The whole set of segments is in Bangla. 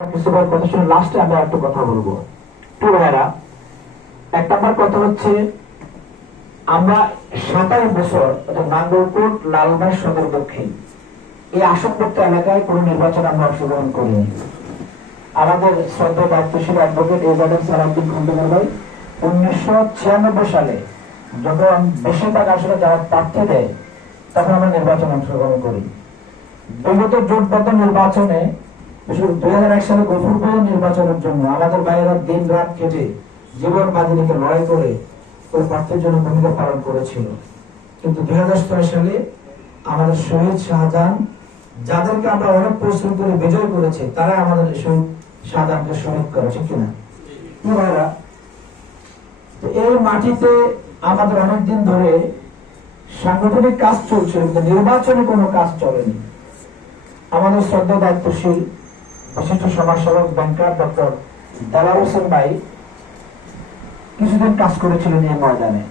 কিছুবার কথা শুনে লাস্টে আমি একটু কথা বলবো। প্রিয় ভাইরা, এক নম্বর কথা হচ্ছে, আমরা 27 বছর নাঙ্গলকোট লালমাই সদর দক্ষিণ এই আসনভুক্ত এলাকায় কোন নির্বাচন আমরা অংশগ্রহণ করিনি। আমাদের শ্রদ্ধা দায়িত্বশীল অ্যাডভোকেট এজাডেন সালাউদ্দিন খন্দকার ভাই 1996 সালে যখন বেশিরভাগ আসনে যারা প্রার্থী দেয় তখন আমরা নির্বাচন অংশগ্রহণ করি। বিগত জোটবদ্ধ নির্বাচনে 2001 সালে গফুরপুর নির্বাচনের জন্য আমাদের ভাইয়েরা দিন রাত কেটে জীবন বাজি রেখে লড়াই করে ওই প্রার্থীর জন্য ভূমিকা পালন করেছিল। কিন্তু 2006 সালে আমাদের শহীদ শাহজাহান, যাদেরকে আমরা অনেক পরিশ্রম করে বিজয় করেছি, তারা আমাদের শহীদ শাহজাহানকে শহীদ করেছে কিনা। এই মাটিতে আমাদের অনেকদিন ধরে সাংগঠনিক কাজ চলছে, কিন্তু নির্বাচনে কোনো কাজ চলেনি। আমাদের শ্রদ্ধা দায়িত্বশীল বিশিষ্ট সমাজসেবক ব্যাংকার ডক্টর দালাল হোসেন ভাই কিছুদিন কাজ করেছিলেন এই ময়দানে।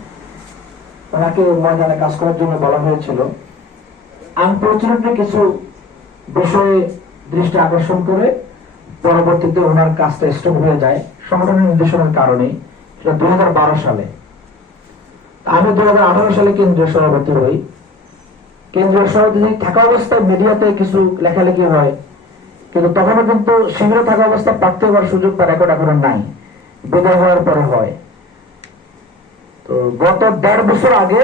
ওনাকে ময়দানে কাজ করার জন্য বলা হয়েছিল। আনফরচুনেটলি কিছু বিষয়ে দৃষ্টি আকর্ষণ করে পরবর্তীতে ওনার কাজটা স্টপ হয়ে যায় সংগঠনের নির্দেশনার কারণে। সেটা 2012 সালে। আমি 2018 সালে কেন্দ্রীয় সভাপতি হই। কেন্দ্রীয় সভাপতি থাকা অবস্থায় মিডিয়াতে কিছু লেখালেখি হয়, কিন্তু তখনও কিন্তু শিবিরে থাকা অবস্থায় প্রার্থী হওয়ার সুযোগ বা রেকর্ড এখনো নাই, বিদায় হওয়ার পরে হয়। তো গত 1.5 বছর আগে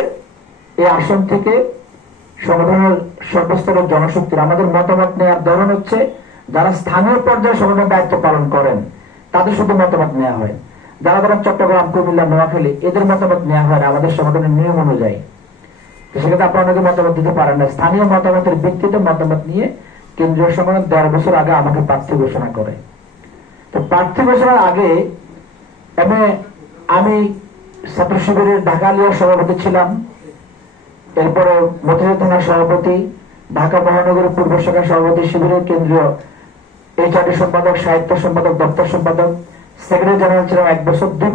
এই আসন থেকে সংগঠনের সর্বস্তরের জনশক্তির আমাদের মতামত নেওয়ার ধরন হচ্ছে, যারা স্থানীয় পর্যায়ে সংগঠনের দায়িত্ব পালন করেন তাদের শুধু মতামত নেওয়া হয়। যারা যারা চট্টগ্রাম, কুমিল্লা, নোয়াখালী এদের মতামত নেওয়া হয় আমাদের সংগঠনের নিয়ম অনুযায়ী। সেক্ষেত্রে আপনারা অনেকে মতামত দিতে পারেন না। স্থানীয় মতামতের ভিত্তিতে মতামত নিয়ে কেন্দ্রীয় সংগঠন 1.5 বছর আগে আমাকে প্রার্থী ঘোষণা করে। তো প্রার্থী ঘোষণার আগে আমি ছাত্র শিবিরের ঢাকা আলিয়ার সভাপতি ছিলাম, এরপরে মতিঝিল থানার সভাপতি, ঢাকা মহানগরের পূর্ব শাখার সভাপতি, শিবিরের কেন্দ্রীয় এইচআরডি সম্পাদক, সাহিত্য সম্পাদক, দপ্তর সম্পাদক, সেক্রেটারি জেনারেল ছিলাম 1 বছর। 2